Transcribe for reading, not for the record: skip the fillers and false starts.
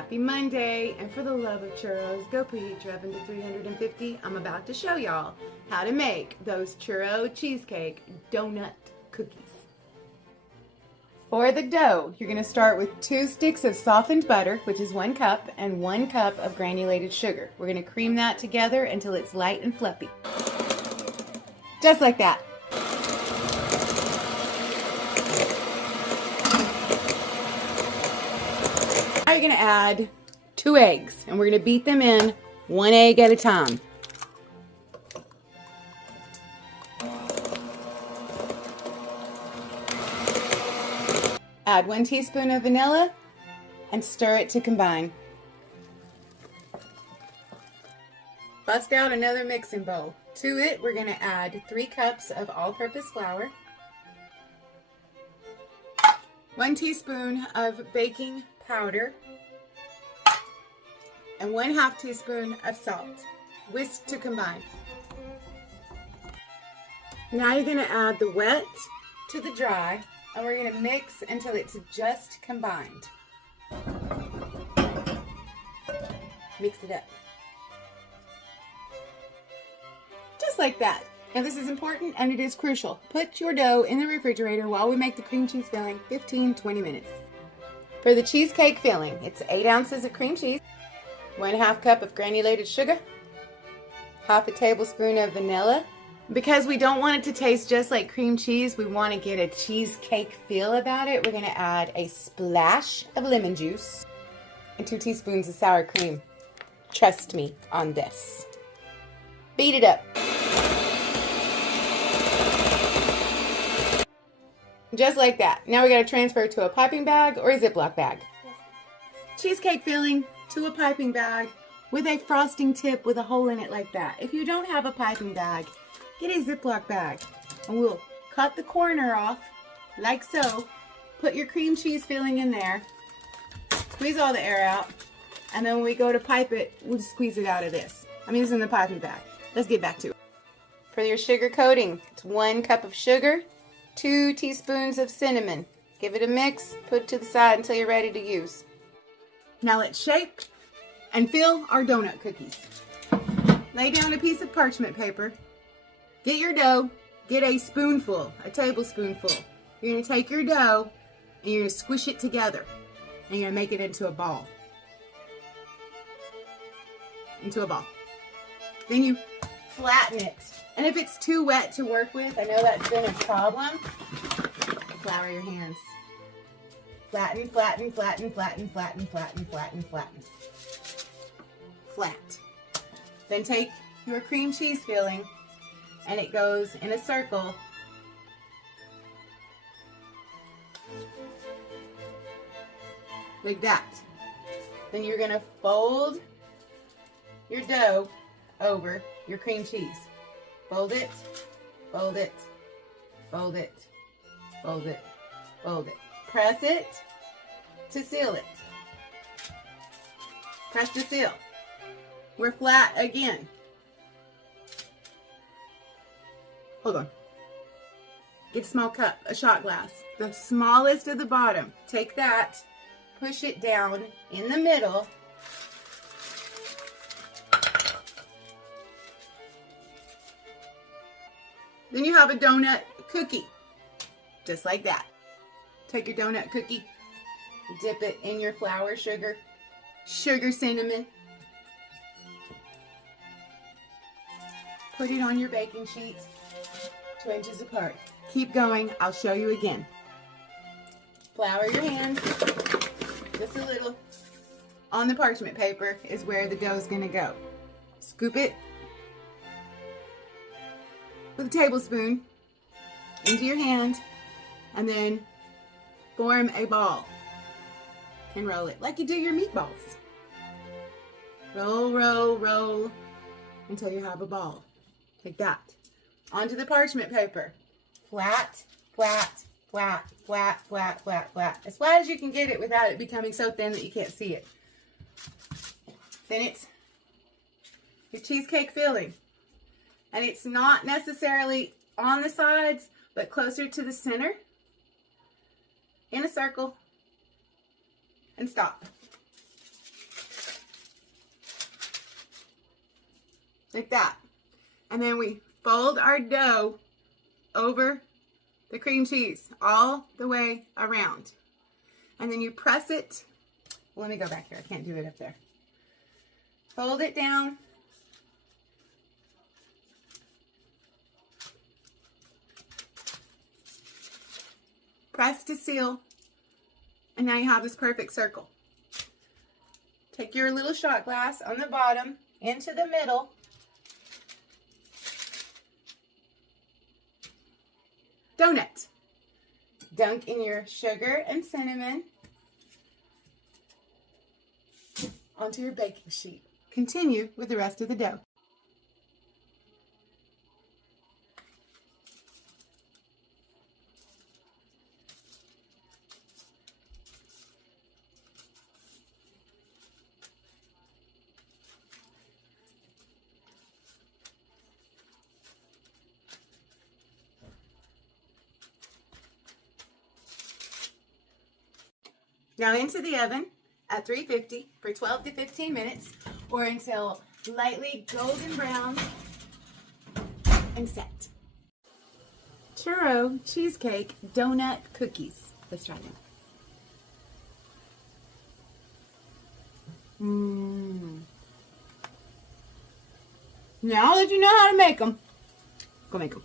Happy Monday, and for the love of churros, go preheat your oven to 350. I'm about to show y'all how to make those churro cheesecake donut cookies. For the dough, you're going to start with 2 sticks of softened butter, which is 1 cup, and 1 cup of granulated sugar. We're going to cream that together until it's light and fluffy. Just like that. Now you're going to add 2 eggs, and we're going to beat them in 1 egg at a time. Add 1 teaspoon of vanilla and stir it to combine. Bust out another mixing bowl. To it, we're going to add 3 cups of all-purpose flour, 1 teaspoon of baking powder, and 1/2 teaspoon of salt. Whisk to combine. Now you're going to add the wet to the dry, and we're going to mix until it's just combined. Mix it up. Just like that. Now this is important and it is crucial. Put your dough in the refrigerator while we make the cream cheese filling, 15-20 minutes. For the cheesecake filling, it's 8 ounces of cream cheese, 1/2 cup of granulated sugar, 1/2 tablespoon of vanilla. Because we don't want it to taste just like cream cheese, we want to get a cheesecake feel about it. We're going to add a splash of lemon juice and 2 teaspoons of sour cream. Trust me on this. Beat it up. Just like that. Now we got to transfer it to a piping bag or a Ziploc bag. Cheesecake filling to a piping bag with a frosting tip with a hole in it like that. If you don't have a piping bag, get a Ziploc bag and we'll cut the corner off like so. Put your cream cheese filling in there. Squeeze all the air out. And then when we go to pipe it, we'll just squeeze it out of this. I'm using the piping bag. Let's get back to it. For your sugar coating, it's 1 cup of sugar, 2 teaspoons of cinnamon. Give it a mix, put it to the side until you're ready to use. Now let's shape and fill our donut cookies. Lay down a piece of parchment paper. Get your dough, get a spoonful, a tablespoonful. You're going to take your dough and you're going to squish it together. And you're going to make it into a ball. Into a ball. Then you flatten it. And if it's too wet to work with, I know that's been a problem, flour your hands. Flatten, flatten, flatten, flatten, flatten, flatten, flatten, flatten. Flat. Then take your cream cheese filling and it goes in a circle. Like that. Then you're going to fold your dough over your cream cheese. Fold it, fold it, fold it, fold it, fold it. Press it to seal it. Press to seal. We're flat again. Hold on. Get a small cup, a shot glass. The smallest of the bottom. Take that, push it down in the middle. Then you have a donut cookie. Just like that. Take your donut cookie, dip it in your flour, sugar, cinnamon. Put it on your baking sheet, 2 inches apart. Keep going, I'll show you again. Flour your hands, just a little. On the parchment paper is where the dough is going to go. Scoop it with a tablespoon into your hand, and then form a ball and roll it like you do your meatballs. Roll, roll, roll until you have a ball. Like that. Onto the parchment paper. Flat, flat, flat, flat, flat, flat, flat. As flat as you can get it without it becoming so thin that you can't see it. Then it's your cheesecake filling. And it's not necessarily on the sides, but closer to the center. In a circle. And stop. like that. And then we fold our dough over the cream cheese all the way around. And then you press it. Well, let me go back here. I can't do it up there. Fold it down. Press to seal. And now you have this perfect circle. Take your little shot glass on the bottom into the middle. Donut. Dunk in your sugar and cinnamon onto your baking sheet. Continue with the rest of the dough. Now into the oven at 350 for 12 to 15 minutes or until lightly golden brown and set. Churro Cheesecake Donut Cookies. Let's try them. Now that you know how to make them, go make them.